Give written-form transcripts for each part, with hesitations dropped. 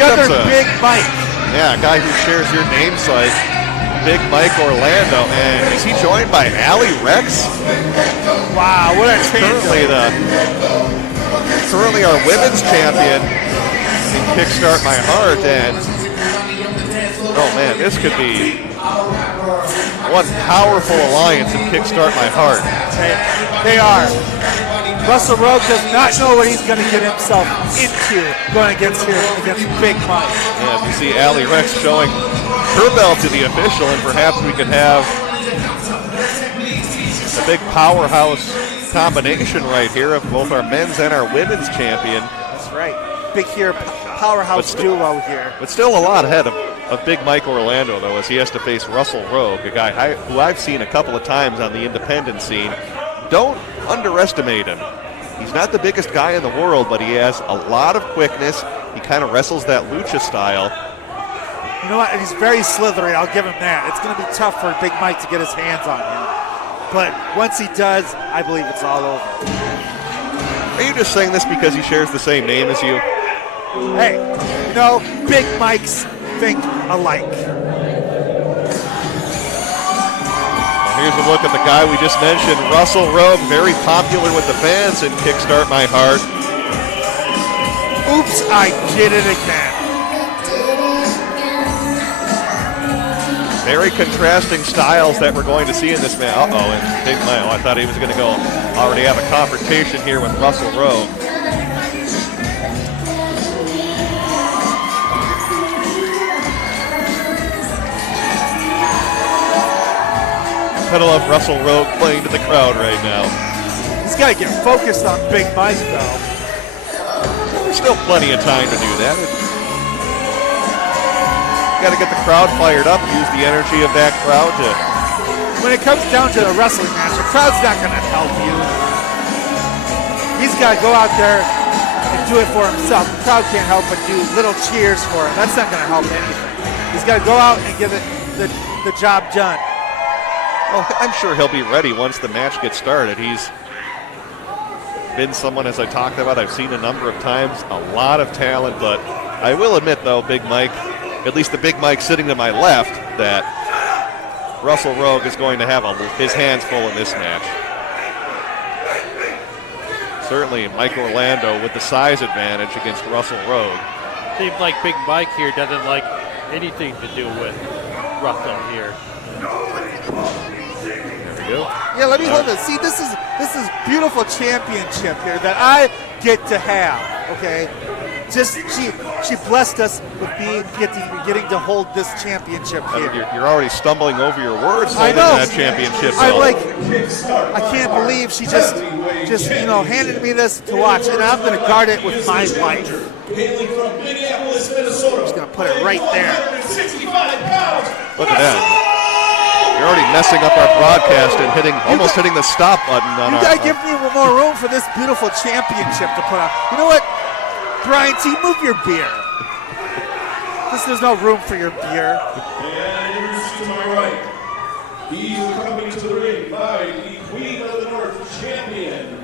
The other Big Mike. Yeah, a guy who shares your namesake, Big Mike Orlando. And is he joined by Allie Rex? Wow, what a change. Currently our women's champion in Kickstart My Heart. And, oh man, this could be one powerful alliance in Kickstart My Heart. They are. Russell Rouge does not know what he's going to get himself into going against Big Mike. Yeah, you see Allie Rex showing her belt to the official, and perhaps we could have a big powerhouse combination right here of both our men's and our women's champion. That's right. Big here, powerhouse duo here. But still a lot ahead of Big Mike Orlando, though, as he has to face Russell Rouge, a guy who I've seen a couple of times on the independent scene. Don't underestimate him. He's not the biggest guy in the world, but he has a lot of quickness. He kind of wrestles that lucha style. You know what? And he's very slithery. I'll give him that. It's going to be tough for Big Mike to get his hands on him. But once he does, I believe it's all over. Are you just saying this because he shares the same name as you? Hey, you know, Big Mikes think alike. Here's a look at the guy we just mentioned, Russell Rouge, very popular with the fans in Kickstart My Heart. Oops, I did it again. Very contrasting styles that we're going to see in this man. And Big Mike, I thought he was going to go already have a confrontation here with Russell Rouge. I love Russell Rouge playing to the crowd right now. He's got to get focused on Big Mike, though. There's still plenty of time to do that. Got to get the crowd fired up, use the energy of that crowd to... When it comes down to a wrestling match, the crowd's not going to help you. He's got to go out there and do it for himself. The crowd can't help but do little cheers for him. That's not going to help anything. He's got to go out and get the job done. Well, I'm sure he'll be ready once the match gets started. He's been someone, as I talked about, I've seen a number of times, a lot of talent, but I will admit, though, Big Mike, at least the Big Mike sitting to my left, that Russell Rouge is going to have his hands full in this match. Certainly Mike Orlando with the size advantage against Russell Rouge. Seems like Big Mike here doesn't like anything to do with Russell here. Yeah, let me hold it. See, this is beautiful championship here that I get to have. Okay, just she blessed us with getting to hold this championship here. You're already stumbling over your words. I know that championship. I can't believe she just handed me this to watch, and I'm going to guard it with my life. I'm just going to put it right there. Look at that. You're already messing up our broadcast and almost hitting the stop button on our... You got to give me more room for this beautiful championship to put on. You know what? Brian T., move your beer. There's no room for your beer. And to my right, he's coming to the ring by the Queen of the North champion.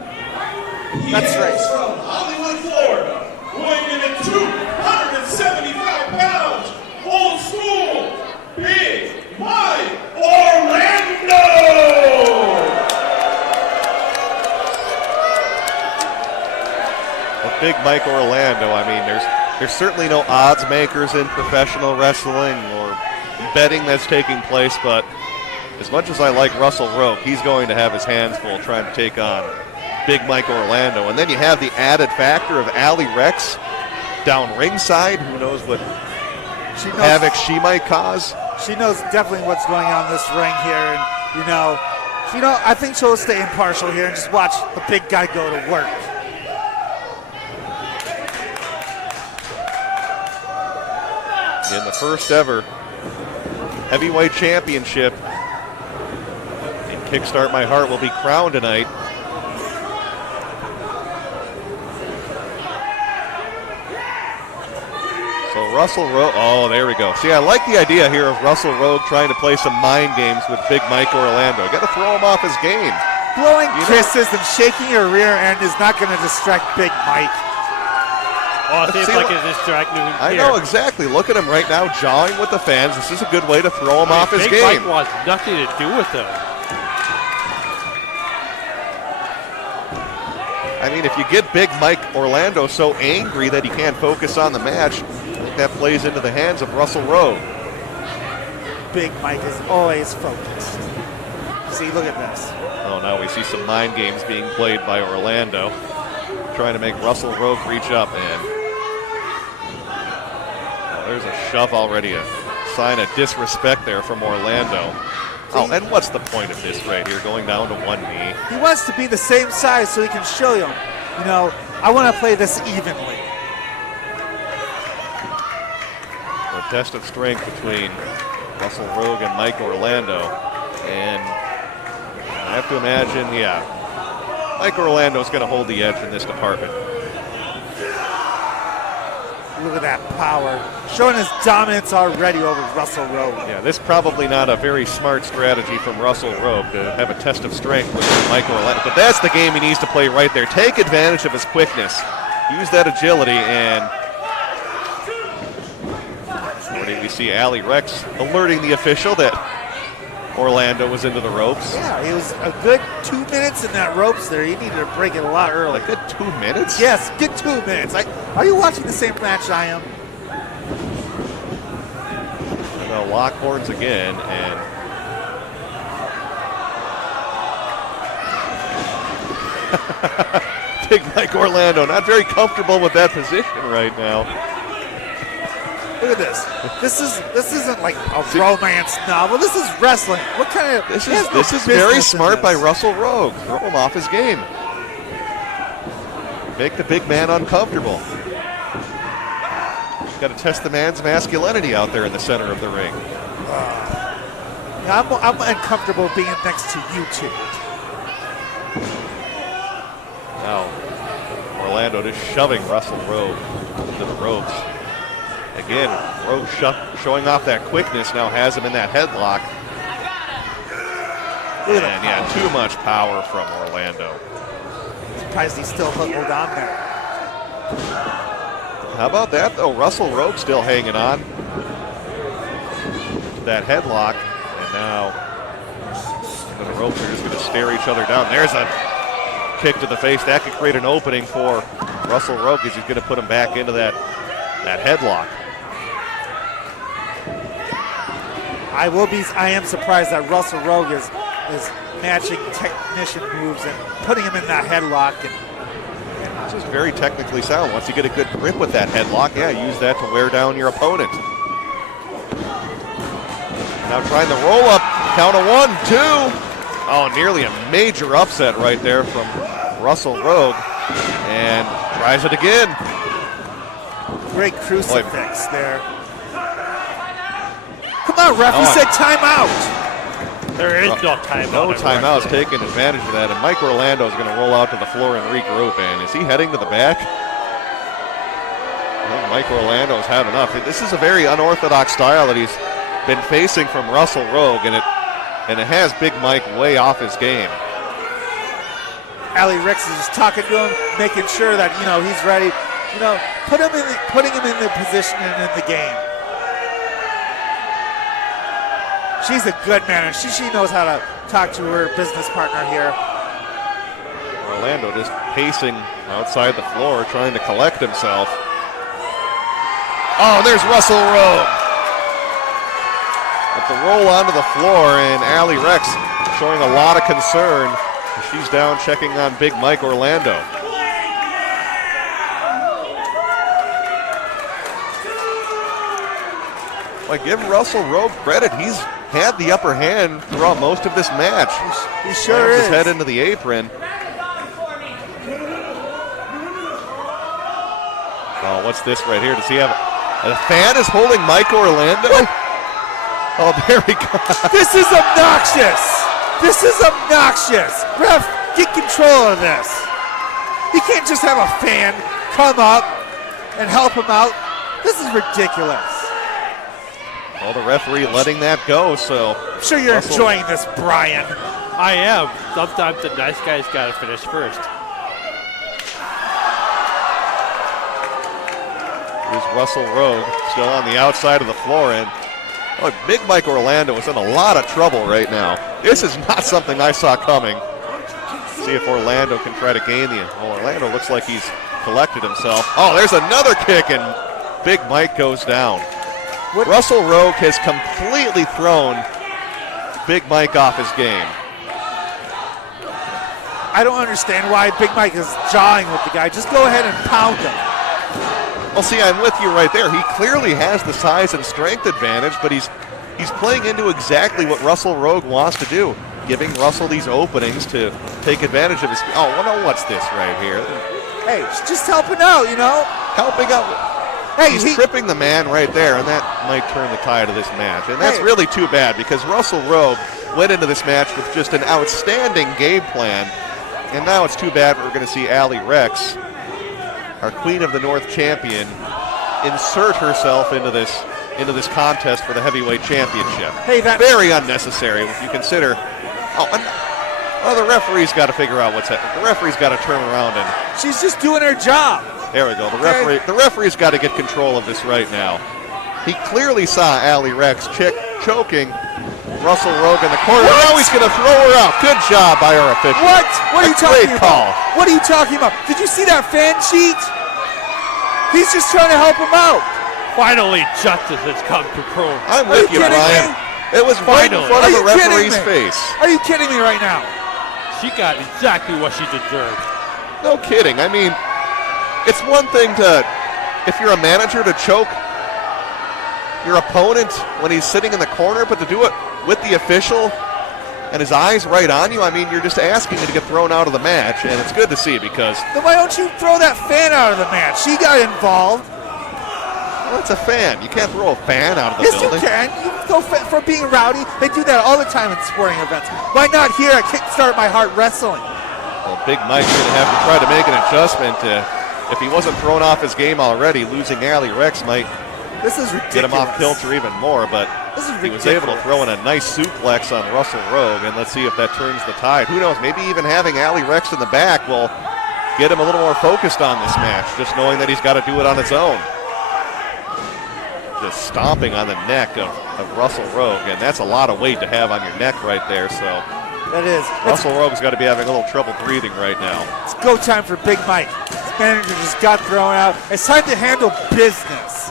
That's right. From Hollywood, Florida, weighing in at 275 pounds, old school, Big Mike Orlando! Well, Big Mike Orlando, I mean, there's certainly no odds makers in professional wrestling or betting that's taking place, but as much as I like Russell Rouge, he's going to have his hands full trying to take on Big Mike Orlando. And then you have the added factor of Allie Rex down ringside. Who knows what havoc she might cause? She knows definitely what's going on in this ring here, and I think she'll stay impartial here and just watch the big guy go to work. In the first ever heavyweight championship in Kickstart My Heart will be crowned tonight. So Russell Rouge, oh, there we go. See, I like the idea here of Russell Rouge trying to play some mind games with Big Mike Orlando. Got to throw him off his game. Blowing kisses and shaking your rear end is not going to distract Big Mike. Oh, it seems See, like it's distracting him I here. know, exactly. Look at him right now jawing with the fans. This is a good way to throw him off his Big game. Mike wants nothing to do with him. I mean, if you get Big Mike Orlando so angry that he can't focus on the match, I think that plays into the hands of Russell Rowe. Big Mike is always focused. See, look at this. Oh, now we see some mind games being played by Orlando, trying to make Russell Rowe reach up, and there's a shove already, a sign of disrespect there from Orlando. Oh, and what's the point of this right here, going down to one knee? He wants to be the same size so he can show you, I want to play this evenly. A test of strength between Russell Rowe and Mike Orlando, and I have to imagine, Mike Orlando's going to hold the edge in this department. Look at that power. Showing his dominance already over Russell Rowe. Yeah, this is probably not a very smart strategy from Russell Rowe to have a test of strength with Mike Orlando, but that's the game he needs to play right there. Take advantage of his quickness. Use that agility, and we see Allie Rex alerting the official that Orlando was into the ropes. Yeah, it was a good 2 minutes in that ropes there. He needed to break it a lot early. A good 2 minutes? Yes, good 2 minutes. Are you watching the same match I am? And they'll lock horns again, and Big Mike Orlando not very comfortable with that position right now. Look at this. This isn't like a romance novel. This is wrestling. What kind of This is very smart by Russell Rowe. Throw him off his game. Make the big man uncomfortable. Got to test the man's masculinity out there in the center of the ring. I'm uncomfortable being next to you two. Now, Orlando just shoving Russell Rowe into the ropes. Again, Rowe showing off that quickness, now has him in that headlock. And too much power from Orlando. Surprised he's still hold on there. How about that, though? Russell Rowe still hanging on. That headlock, and now the ropes are just going to stare each other down. There's a kick to the face. That could create an opening for Russell Rowe because he's going to put him back into that headlock. I am surprised that Russell Rowe is matching technician moves and putting him in that headlock. This is very technically sound. Once you get a good grip with that headlock, use that to wear down your opponent. Now trying the roll up, count of 1, 2. Oh, nearly a major upset right there from Russell Rowe, and tries it again. Great crucifix there. Come on, ref, you said timeout. There is no timeout. No timeouts, taking advantage of that, and Mike Orlando is going to roll out to the floor and regroup, and is he heading to the back? I think Mike Orlando has had enough. This is a very unorthodox style that he's been facing from Russell Rowe, and it has Big Mike way off his game. Allie Rex is just talking to him, making sure that he's ready. Putting him in the position and in the game. She's a good manager. She knows how to talk to her business partner here. Orlando just pacing outside the floor, trying to collect himself. Oh, there's Russell Rowe. With the roll onto the floor, and Allie Rex showing a lot of concern. She's down checking on Big Mike Orlando. Give Russell Rowe credit. He's had the upper hand throughout most of this match. He sure is. His head into the apron. Oh, what's this right here? Does he have a fan is holding Mike Orlando? What? Oh, there he goes. This is obnoxious. This is obnoxious. Ref, get control of this. He can't just have a fan come up and help him out. This is ridiculous. Well, the referee letting that go, so. I'm sure you're enjoying this, Brian. I am. Sometimes the nice guy's got to finish first. Russell Rogue still on the outside of the floor, and Big Mike Orlando is in a lot of trouble right now. This is not something I saw coming. See if Orlando can try to gain the. Well, Orlando looks like he's collected himself. Oh, there's another kick, and Big Mike goes down. Russell Rogue has completely thrown Big Mike off his game. I don't understand why Big Mike is jawing with the guy. Just go ahead and pound him. Well, see, I'm with you right there. He clearly has the size and strength advantage, but he's playing into exactly what Russell Rogue wants to do, giving Russell these openings to take advantage of his. Oh, well, what's this right here? Hey, just helping out, you know? Helping out. Hey, he's tripping the man right there, and that might turn the tide of this match. And that's really too bad because Russell Rogue went into this match with just an outstanding game plan, and now it's too bad we're going to see Allie Rex, our Queen of the North champion, insert herself into this contest for the heavyweight championship. Hey, that very unnecessary if you consider. The referee's got to figure out what's happening. The referee's got to turn around and. She's just doing her job. There we go. The referee's got to get control of this right now. He clearly saw Allie Rex choking Russell Rogue in the corner. Now he's going to throw her out. Good job by our official. What? What are you talking about? Call. What are you talking about? Did you see that fan cheat? He's just trying to help him out. Finally, justice has come to prove. I'm with you, Brian. It was right in front of the referee's face. Are you kidding me right now? She got exactly what she deserved. No kidding. I mean, it's one thing if you're a manager, to choke your opponent when he's sitting in the corner, but to do it with the official and his eyes right on you, I mean, you're just asking him to get thrown out of the match, and it's good to see because. Then why don't you throw that fan out of the match? She got involved. Well, it's a fan. You can't throw a fan out of the building. Yes, you can. You go for being rowdy. They do that all the time in sporting events. Why not here at Kickstart My Heart Wrestling? Well, Big Mike's going to have to try to make an adjustment. If he wasn't thrown off his game already, losing Allie Rex might get him off kilter even more. But he was able to throw in a nice suplex on Russell Rogue, and let's see if that turns the tide. Who knows? Maybe even having Allie Rex in the back will get him a little more focused on this match, just knowing that he's got to do it on his own. Just stomping on the neck of Russell Rogue, and that's a lot of weight to have on your neck right there. So that is. Russell Rogue's got to be having a little trouble breathing right now. It's go time for Big Mike. His manager just got thrown out. It's time to handle business.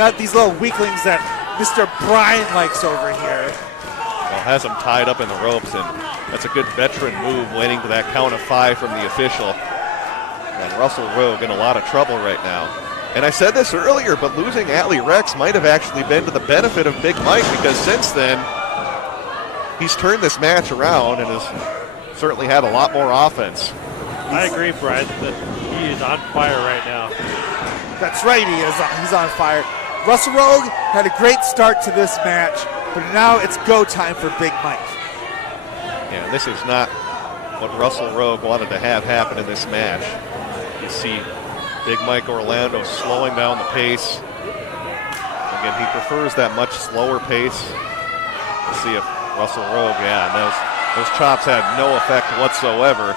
Not these little weaklings that Mr. Brian likes over here. Well, has him tied up in the ropes, and that's a good veteran move, waiting to that count of 5 from the official. And Russell Rogue in a lot of trouble right now. And I said this earlier, but losing Allie Rex might have actually been to the benefit of Big Mike, because since then, he's turned this match around and has certainly had a lot more offense. I agree, Brian, that he is on fire right now. That's right, he is. He's on fire. Russell Rogue had a great start to this match, but now it's go time for Big Mike. Yeah, this is not what Russell Rogue wanted to have happen in this match. You see Big Mike Orlando slowing down the pace. Again, he prefers that much slower pace. Let's see if Russell Rogue, and those chops had no effect whatsoever.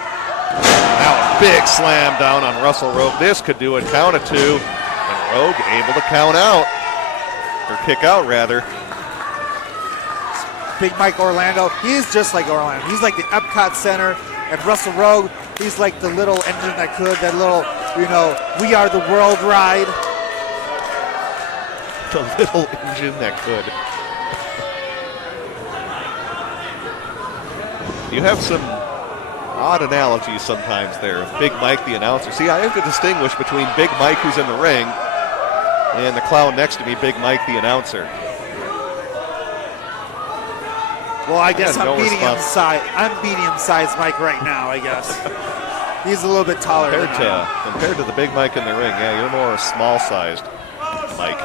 Now a big slam down on Russell Rogue. This could do it, count of 2. And Rogue able to count out, or kick out rather. Big Mike Orlando, he's just like Orlando. He's like the Epcot Center, and Russell Rogue, he's like the little engine that could, that little, We Are the World ride. The little engine that could. You have some odd analogies sometimes there. Big Mike, the announcer. See, I have to distinguish between Big Mike, who's in the ring, and the clown next to me, Big Mike, the announcer. Well, I guess I'm medium-sized Mike right now, I guess. He's a little bit taller than I am. Compared to the Big Mike in the ring, yeah, you're more small-sized Mike.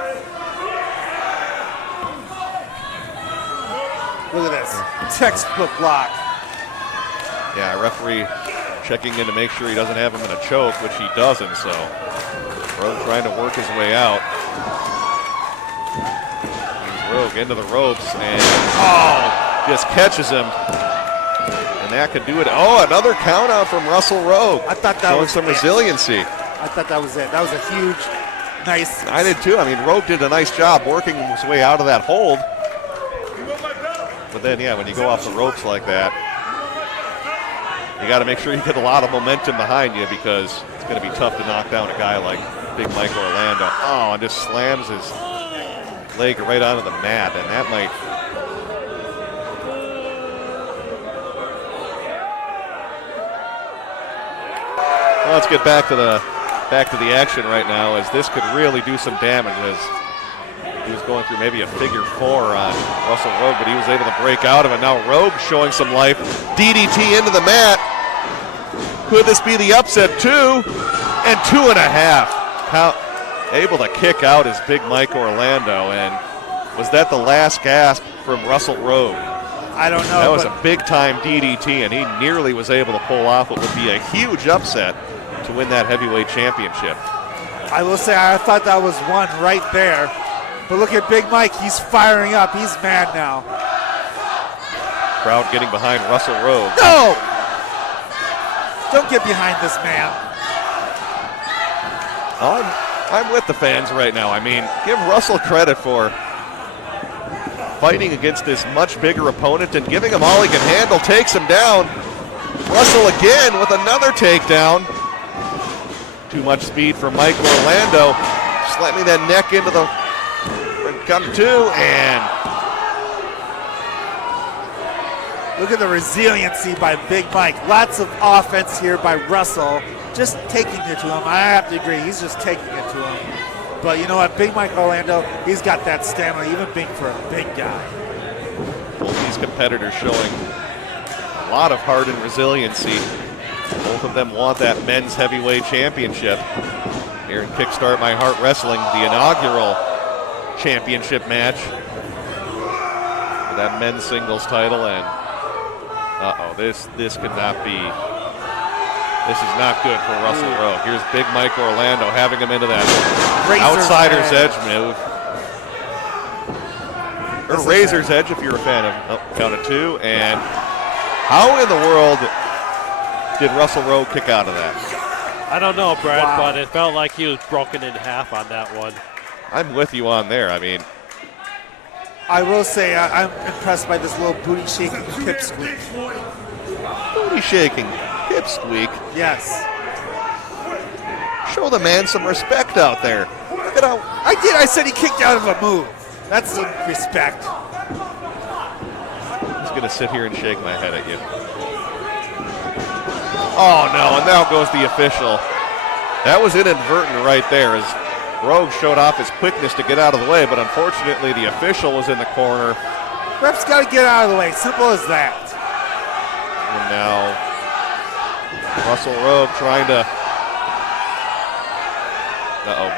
Look at this. Textbook block. Yeah, referee checking in to make sure he doesn't have him in a choke, which he doesn't, so Rogue trying to work his way out. Rogue into the ropes, and just catches him. And that could do it. Oh, another count out from Russell Rogue. I thought that was some resiliency. I thought that was it. That was a huge Nice. I did too. I mean, Rogue did a nice job working his way out of that hold. But then, yeah, when you go off the ropes like that, you got to make sure you get a lot of momentum behind you because it's going to be tough to knock down a guy like Big Mike Orlando. Oh, and just slams his leg right onto the mat, and that might. Well, let's get back to the action right now, as this could really do some damage. As he was going through maybe a figure 4 on Russell Rogue, but he was able to break out of it. Now Rogue showing some life. DDT into the mat. Could this be the upset? 2 and 2.5. How able to kick out is Big Mike Orlando, and was that the last gasp from Russell Rogue? I don't know. That was a big-time DDT, and he nearly was able to pull off what would be a huge upset to win that heavyweight championship. I will say I thought that was one right there. But look at Big Mike. He's firing up. He's mad now. Crowd getting behind Russell Rogue. No! Don't get behind this man. I'm with the fans right now. I mean, give Russell credit for fighting against this much bigger opponent and giving him all he can handle. Takes him down. Russell again with another takedown. Too much speed for Mike Orlando. Slamming that neck into the come to, and look at the resiliency by Big Mike. Lots of offense here by Russell. Just taking it to him. I have to agree. He's just taking it to him. But you know what? Big Mike Orlando, he's got that stamina, even big for a big guy. both these competitors showing a lot of heart and resiliency. Both of them want that men's heavyweight championship here in Kickstart My Heart Wrestling, the inaugural championship match for that men's singles title. And this could not be. This is not good for Russell Rowe. Here's Big Mike Orlando having him into that outsider's edge move. Or Razor's Edge if you're a fan of count of two. And how in the world did Russell Rowe kick out of that? I don't know, Brad, but it felt like he was broken in half on that one. I'm with you on there. I mean, I will say I'm impressed by this little booty shaking hip squeak. booty shaking, hip squeak. Yes. Show the man some respect out there. Look at how I did. I said he kicked out of a move. That's some respect. he's going to sit here and shake my head at you. Oh, no, and now goes the official. That was inadvertent right there as Rogue showed off his quickness to get out of the way, but unfortunately the official was in the corner. Ref's got to get out of the way. Simple as that. And now Russell Rogue trying to...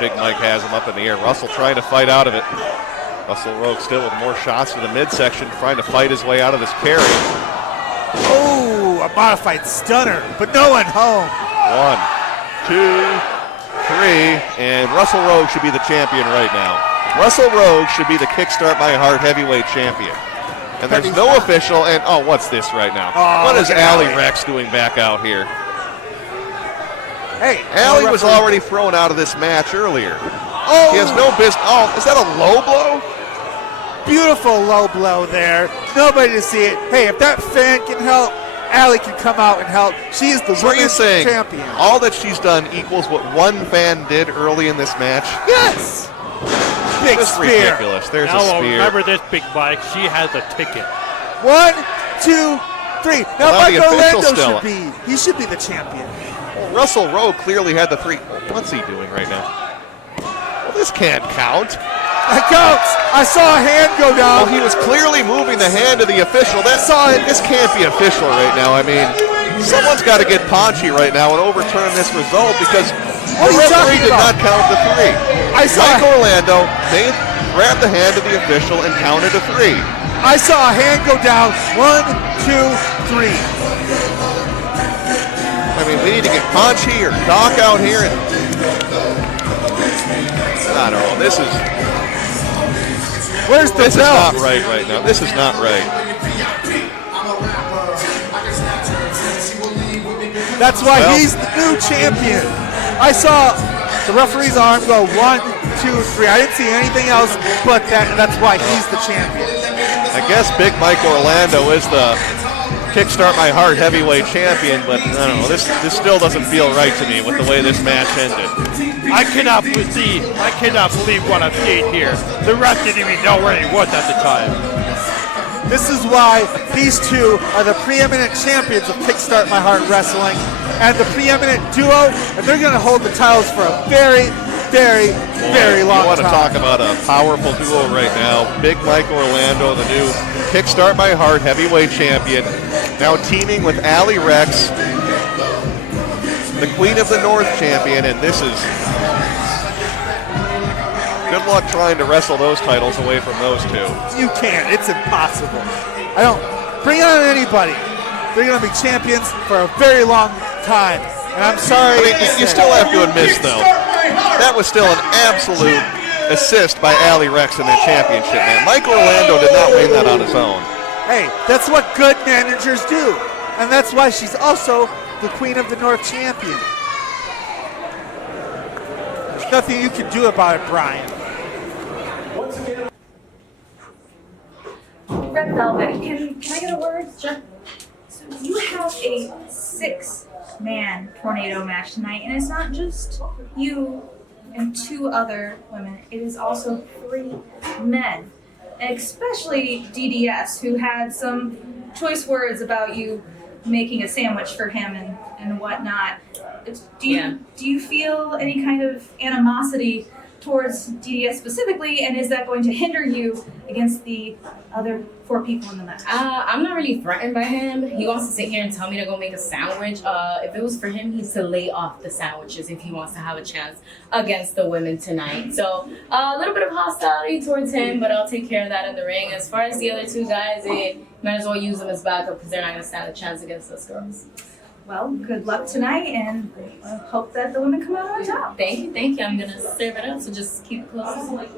Big Mike has him up in the air. Russell trying to fight out of it. Russell Rogue still with more shots to the midsection, trying to fight his way out of this carry. Oh, a modified stunner, but no one home. 1, 2, 3, and Russell Rogue should be the champion right now. Russell Rogue should be the Kickstart My Heart heavyweight champion. And there's no official, and what's this right now? What is Allie Rex doing back out here? Hey, Allie was already thrown out of this match earlier. Oh, he has no business. Oh, is that a low blow? Beautiful low blow there. Nobody to see it. Hey, if that fan can help, Allie can come out and help. She is the women's champion. All that she's done equals what one fan did early in this match? Yes. Big That's spear. ridiculous. There's Now, a spear. remember this, Big Mike. She has a ticket. 1, 2, 3. Now Well, Mike the official Orlando still- he should be the champion. Well, Russell Rowe clearly had the three. What's he doing right now? Well, this can't count. That counts. I saw a hand go Well, down. he was clearly moving the hand of the official. This can't be official right now. I mean, someone's got to get paunchy right now and overturn this result because What are the you referee talking did about? not count the three. I saw Mike Orlando grabbed the hand of the official and counted to 3. I saw a hand go down. 1, 2, 3. I mean, we need to get paunchy or talk out here. And I don't know. This is not right now. This is not right. That's why he's the new champion. I saw the referee's arm go 1, 2, 3. I didn't see anything else but that, and that's why he's the champion. I guess Big Mike Orlando is the Kickstart My Heart heavyweight champion, but I don't know, this still doesn't feel right to me with the way this match ended. I cannot believe what I'm seeing here. The ref didn't even know where he was at the time. This is why these two are the preeminent champions of Kickstart My Heart Wrestling and the preeminent duo, and they're going to hold the titles for a very, very, very long time. You want to talk about a powerful duo right now. Big Mike Orlando, the new Kickstart My Heart heavyweight champion, now teaming with Allie Rex, the Queen of the North champion, and this is good luck trying to wrestle those titles away from those two. You can't. It's impossible. I don't bring on anybody. They're going to be champions for a very long time. And I'm sorry. I mean, you still have to admit, though, that was still an absolute assist by Allie Rex in that championship, man. Mike Orlando did not win that on his own. Hey, that's what good managers do. And that's why she's also the Queen of the North champion. There's nothing you can do about it, Brian. Red Velvet, can I get a word? Sure. So you have a 6-man tornado match tonight, and it's not just you and 2 other women. It is also 3 men, and especially DDS, who had some choice words about you making a sandwich for him and whatnot. Do you feel any kind of animosity towards DDS specifically, and is that going to hinder you against the other 4 people in the match? I'm not really threatened by him. He wants to sit here and tell me to go make a sandwich. If it was for him, he's to lay off the sandwiches if he wants to have a chance against the women tonight. So a little bit of hostility towards him, but I'll take care of that in the ring. As far as the other 2 guys, might as well use them as backup because they're not going to stand a chance against us girls. Well, good luck tonight, and I hope that the women come out on top. Thank you. I'm going to serve it up, so just keep it close.